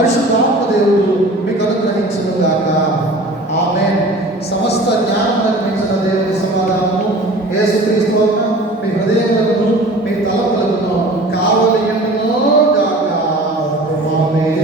పరిశుద్ధాత్మ దేవుడు మీకు అనుగ్రహించును గాక. ఆమేన్. సమస్త జ్ఞానం అనిపించిన దేవుని సమాధానము యేసుక్రీస్తు వలన మీ హృదయములను మీ తలపులను కావలియును గాక. ఆమేన్.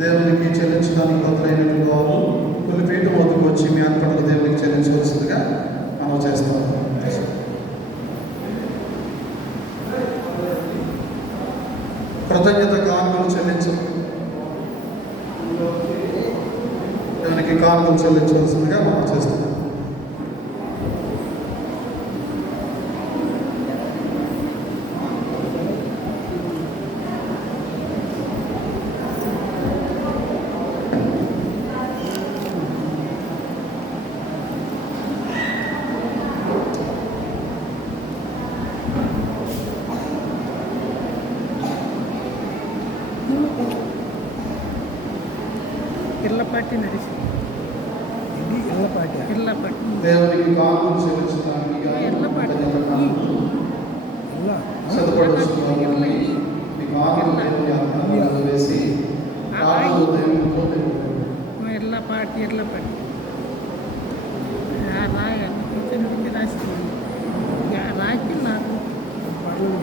దేవునికి చెల్లించడానికి మొదలైనటువంటి వారు కొన్ని పీఠం వద్దకు వచ్చి మీ అర్పణలు దేవునికి చెల్లించవలసిందిగా మనం చేస్తాం. కృతజ్ఞత కానుకలు చెల్లించడం దేవునికి కానుకలు చెల్లించవలసిందిగా మనం చేస్తాం. దేవునికి కానుకలు చెల్లించడానికి సిద్ధపడుతున్నారని మీ కానుకలు దేవుని ఆత్మలో వేసి రాకి నాకు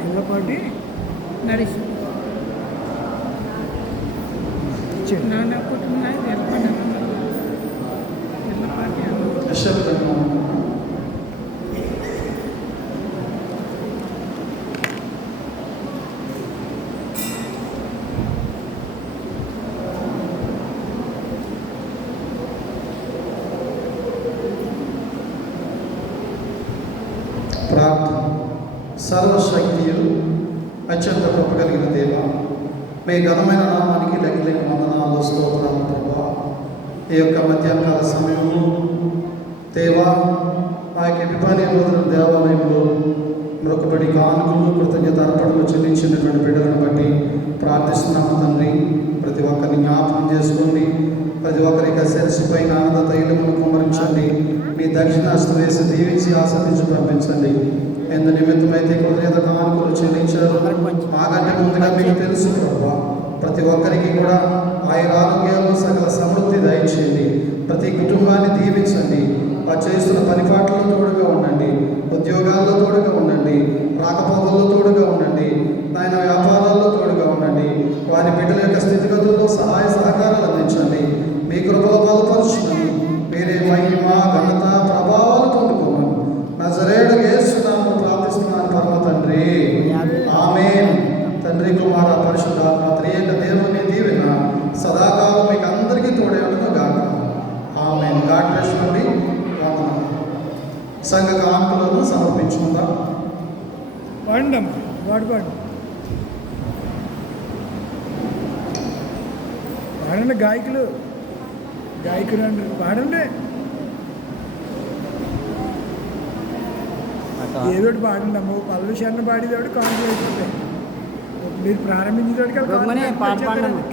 ఇళ్ళపాటి నడిచి నాన్న పుట్టినాయి ఎల్లపాటి ప్రార్థన. సర్వశక్తియు అత్యంత కృప కలిగిన దేవ, మీ ఘనమైన నామానికి లెక్కలేని వందనాలు స్తోత్రాలు ప్రభా. ఈ యొక్క మధ్యాహ్నకాల సమయంలో దేవా, ఆ యొక్క ఎపిఫానియా రోజున దేవాలయంలో మరొకబడి కానుకలు కృతజ్ఞత అర్పణలు చెల్లించినటువంటి బిడ్డలను బట్టి ప్రార్థిస్తున్నాము తండ్రి. ప్రతి ఒక్కరిని జ్ఞాపకం చేసుకోండి. ప్రతి ఒక్కరికి శిరస్సుపైన ఆనంద తైలమును కుమ్మరించండి. మీ దక్షిణాస్తం వేసి దీవించి ఆస్వాదించి పంపించండి. ఎందు నిమిత్తమైతే కృతజ్ఞత కానుకలు చెల్లించారు మాకంటే ముందుగా మీకు తెలుసు ప్రభా. ప్రతి ఒక్కరికి కూడా ఆయన ఆరోగ్యాలు సకల సమృద్ధి దయచేయండి. ప్రతి కుటుంబాన్ని దీవించండి. వారు చేస్తున్న పనిపాట్లలో తోడుగా ఉండండి. ఉద్యోగాల్లో తోడుగా ఉండండి. రాకపోకల్లో తోడుగా ఉండండి. ఆయన వ్యాపారాల్లో తోడుగా ఉండండి. వారి బిడ్డల యొక్క స్థితిగతుల్లో సహాయ సహకారాలు అందించండి. మీ కృపలో బలపరుచున్నాను. మీరే మహిమ ఘనత ప్రభావాలు పొందుకున్నాను. నజరేయుడు యేసు నామములో ప్రార్థిస్తున్నాను పరమ తండ్రి. ఆమేన్. తండ్రి కుమార పరిశుద్ధాత్మ త్రియేక దేవుని దీవెన సదాకాలం మీకు అందరికీ తోడే ఉండును గాక. సంఘ కానుకలను సమర్పించుకుందాం. పాడండి అమ్మా, పాడండి పాడండి, గాయకులు అంటారు, పాడండి ఏదోటి పాడండి అమ్మ. పల్లవి శరణ పాడేదోటి కానుకలు అయిపోతాయి. మీరు ప్రారంభించేదోటి గమ్మునే పాట పాడండి.